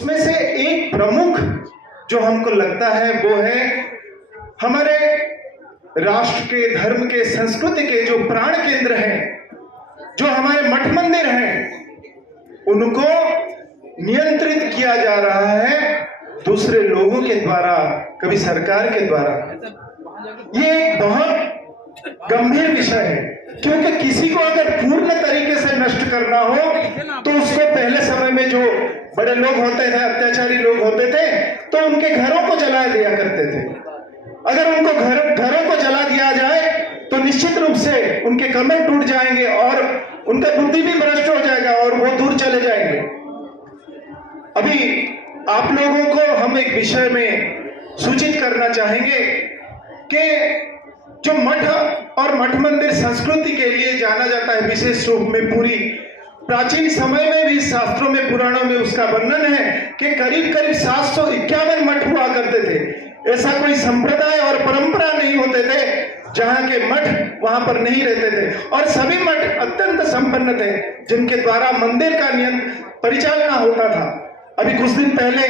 उसमें से एक प्रमुख जो हमको लगता है वो है हमारे राष्ट्र के, धर्म के, संस्कृति के जो प्राण केंद्र हैं, जो हमारे मठ मंदिर हैं, उनको नियंत्रित किया जा रहा है दूसरे लोगों के द्वारा, कभी सरकार के द्वारा। ये एक बहुत गंभीर विषय है, क्योंकि किसी को अगर पूर्ण तरीके से नष्ट करना हो तो उसको पहले समय में जो बड़े लोग होते थे, अत्याचारी लोग होते थे, तो उनके घरों को जला दिया करते थे। अगर उनको घरों को जला दिया जाए तो निश्चित रूप से उनके कमर टूट जाएंगे और उनका बुद्धि भी भ्रष्ट हो जाएगा और वो दूर चले जाएंगे। अभी आप लोगों को हम एक विषय में सूचित करना चाहेंगे कि जो मठ और मठ मंदिर संस्कृति के लिए जाना जाता है विशेष रूप में, पूरी प्राचीन समय में भी शास्त्रों में, पुराणों में उसका वर्णन है कि करीब करीब 751 मठ हुआ करते थे। ऐसा कोई संप्रदाय और परंपरा नहीं होते थे जहां के मठ वहां पर नहीं रहते थे, और सभी मठ अत्यंत संपन्न थे जिनके द्वारा मंदिर का परिचालना होता था। अभी कुछ दिन पहले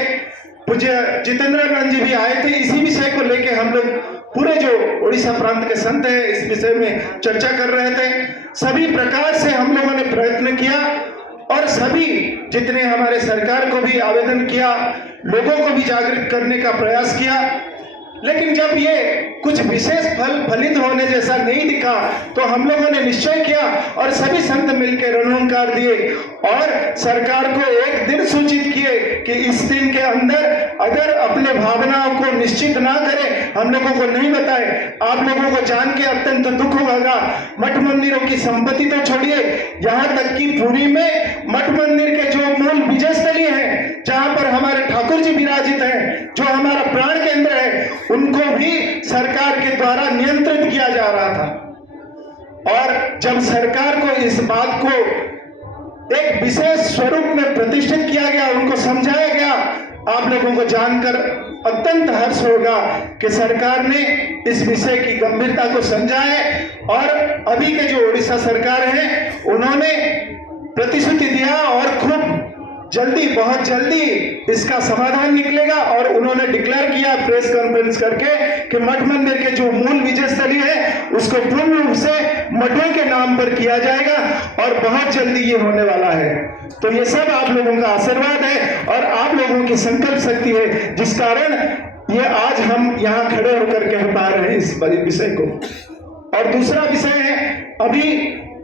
पूज्य जितेंद्रानंद जी भी आए थे, इसी विषय को लेके हम लोग पूरे जो उड़ीसा प्रांत के संत हैं इस विषय में चर्चा कर रहे थे। सभी प्रकार से हम लोगों ने प्रयत्न किया और सभी जितने हमारे सरकार को भी आवेदन किया, लोगों को भी जागृत करने का प्रयास किया, लेकिन जब ये कुछ विशेष फलित होने जैसा नहीं दिखा तो हम लोगों ने निश्चय किया और सभी संत मिलकर रणोंकार दिए और सरकार को एक दिन सूचित किए कि इस दिन के अंदर अगर अपने भावनाओं को निश्चित ना करें, हम लोगों को नहीं बताए, आप लोगों को जान के अत्यंत दुख होगा। मठ मंदिरों की संपत्ति तो छोड़िए, यहाँ तक कि पुरी में मठ मंदिर के जो मूल विजय स्थली है, जहाँ पर हमारे ठाकुर जी विराजित हैं, जो हमारा प्राण केंद्र है, उनको भी सरकार के द्वारा नियंत्रित किया जा रहा था। और जब सरकार को इस बात को एक विशेष स्वरूप में प्रतिष्ठित किया गया, उनको समझाया गया, आप लोगों को जानकर अत्यंत हर्ष होगा कि सरकार ने इस विषय की गंभीरता को समझा है। और अभी के जो उड़ीसा सरकार है उन्होंने प्रतिश्रुति दिया और खूब जल्दी, बहुत जल्दी इसका समाधान निकलेगा। और उन्होंने डिक्लेयर किया प्रेस कॉन्फ्रेंस करके कि मठ मंदिर के जो मूल विजय स्थली है उसको पूर्ण रूप से मठों के नाम पर किया जाएगा और बहुत जल्दी ये होने वाला है। तो ये सब आप लोगों का आशीर्वाद है और आप लोगों की संकल्प शक्ति है, जिस कारण ये आज हम यहाँ खड़े होकर कह पा रहे हैं इस विषय को। और दूसरा विषय है, अभी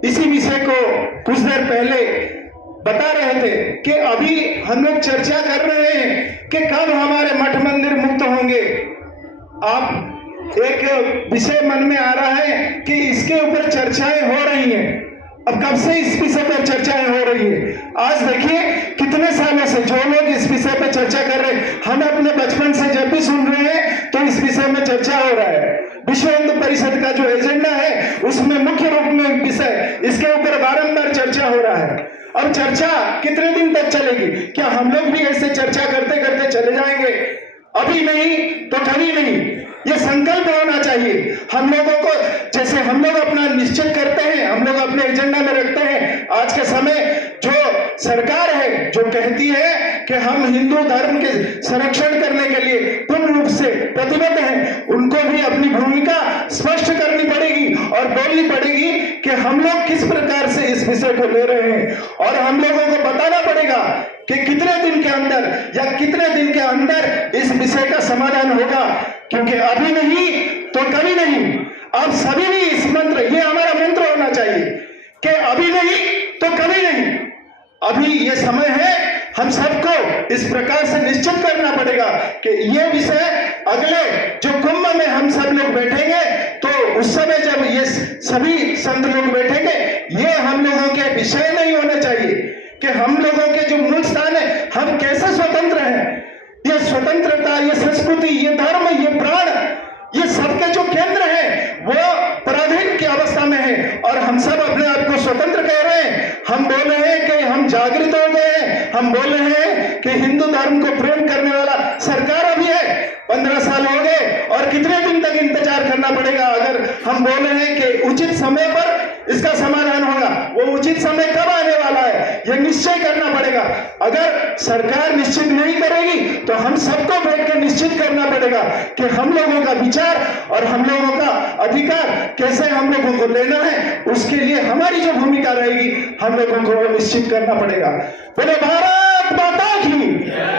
इसी विषय को कुछ देर पहले बता रहे थे कि अभी हम लोग चर्चा कर रहे हैं कि कब हमारे मठ मंदिर मुक्त होंगे। आप एक विषय मन में आ रहा है कि इसके ऊपर चर्चाएं हो रही हैं। अब कब से इस विषय पर चर्चाएं हो रही है? आज देखिए कितने सालों से जो लोग इस विषय पर चर्चा कर रहे हैं, हम अपने बचपन से जब भी सुन रहे हैं तो इस विषय में चर्चा हो रहा है। विश्व हिंदू परिषद का जो एजेंडा है उसमें मुख्य रूप में विषय इसके ऊपर बारंबार चर्चा हो रहा है। अब चर्चा कितने दिन तक चलेगी? क्या हम लोग भी ऐसे चर्चा करते करते चले जाएंगे? अभी नहीं तो कभी नहीं। ये संकल्प होना चाहिए हम लोगों को। जैसे हम लोग अपना निश्चित करते हैं, हम लोग अपने एजेंडा में रखते हैं, आज के समय जो सरकार है जो कहती है कि हम हिंदू धर्म के संरक्षण करने के लिए पूर्ण रूप से प्रतिबद्ध हैं, उनको भी अपनी भूमिका स्पष्ट करनी पड़ेगी और बोलनी पड़ेगी कि हम लोग किस प्रकार से इस विषय को ले रहे हैं। और हम लोगों को बताना पड़ेगा कि कितने दिन के अंदर या कितने दिन के अंदर इस विषय का समाधान होगा, क्योंकि अभी नहीं तो कभी नहीं। आप सभी भी इस मंत्र, ये हमारा मंत्र होना चाहिए कि अभी नहीं तो कभी नहीं। अभी ये समय है, हम सबको इस प्रकार से निश्चित करना पड़ेगा कि ये विषय अगले जो कुंभ में हम सब लोग बैठेंगे तो उस समय जब ये सभी संत लोग बैठेंगे, ये हम लोगों के विषय नहीं होने चाहिए कि हम लोगों के जो मूल स्थान है, हम कैसे स्वतंत्र हैं। ये स्वतंत्रता, ये संस्कृति, ये धर्म, ये प्राण, ये सबके जो केंद्र है वो पराधीन की अवस्था में है और हम सब अपने आप को स्वतंत्र कह रहे हैं। हम बोल रहे हैं कि हम जागृत हो गए हैं, हम बोल रहे हैं कि हिंदू धर्म को प्रेम करने वाला सरकार अभी है। 15 साल हो गए और कितने दिन तक इंतजार करना पड़ेगा? पड़ेगा। अगर हम बोल रहे हैं कि उचित समय पर इसका समाधान होगा, वो उचित समय कब आने वाला है ये निश्चय करना पड़ेगा। अगर सरकार निश्चित नहीं करेगी तो हम सबको बैठकर निश्चित करना पड़ेगा कि हम लोगों का विचार और हम लोगों का अधिकार कैसे हम लोगों को लेना है, उसके लिए हमारी जो भूमिका रहेगी हम लोगों को वो निश्चित करना पड़ेगा। बोले भारत माता की।